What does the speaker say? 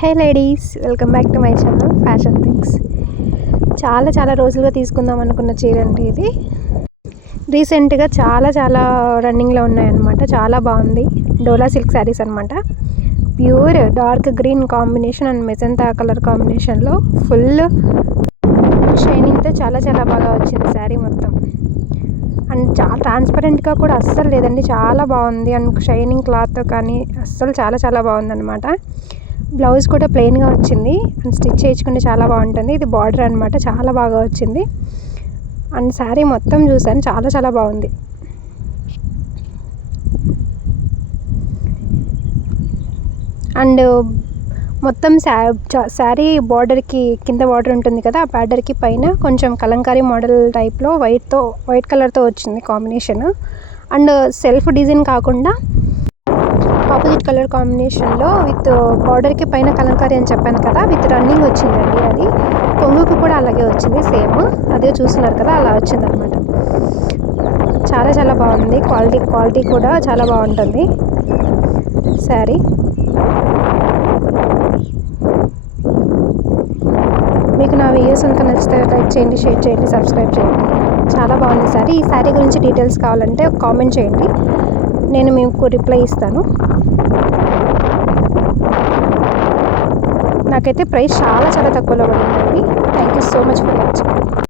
Hey ladies, welcome back to my channel fashion things. చాలా రోజులుగా తీసుకుందాం అనుకున్న చీర అండి ఇది. రీసెంట్గా చాలా రన్నింగ్లో ఉన్నాయన్నమాట. చాలా బాగుంది. డోలా సిల్క్ శారీస్ అనమాట. Pure dark green combination and magenta colour కాంబినేషన్లో ఫుల్ షైనింగ్తో చాలా బాగా వచ్చింది శారీ మొత్తం. అండ్ చాలా ట్రాన్స్పరెంట్గా కూడా అస్సలు లేదండి. చాలా బాగుంది. అండ్ షైనింగ్ క్లాత్తో కానీ అస్సలు చాలా బాగుందన్నమాట. బ్లౌజ్ కూడా ప్లెయిన్గా వచ్చింది అండ్ స్టిచ్ చేయించుకుంటే చాలా బాగుంటుంది. ఇది బార్డర్ అనమాట. చాలా బాగా వచ్చింది. అండ్ శారీ మొత్తం చూసాను, చాలా బాగుంది. అండ్ మొత్తం శారీ బార్డర్కి కింద బార్డర్ ఉంటుంది కదా, ఆ బార్డర్కి పైన కొంచెం కలంకారీ మోడల్ టైప్లో వైట్ కలర్తో వచ్చింది కాంబినేషన్. అండ్ సెల్ఫ్ డిజైన్ కాకుండా ఆపోజిట్ కలర్ కాంబినేషన్లో విత్ బార్డర్కి పైన కలంకారీ అని చెప్పాను కదా, విత్ రన్నింగ్ వచ్చిందండి. అది కొంగుకు కూడా అలాగే వచ్చింది, సేమ్ అదే చూస్తున్నారు కదా, అలా వచ్చిందనమాట. చాలా బాగుంది. క్వాలిటీ కూడా చాలా బాగుంటుంది శారీ. మీకు నా వీడియోస్ అంతా నచ్చితే లైక్ చేయండి, షేర్ చేయండి, సబ్స్క్రైబ్ చేయండి. చాలా బాగుంది శారీ. ఈ శారీ గురించి డీటెయిల్స్ కావాలంటే కామెంట్ చేయండి, నేను మీకు రిప్లై ఇస్తాను. నాకైతే ప్రైస్ చాలా తక్కువలో పడిందండి. Thank you so much for watching.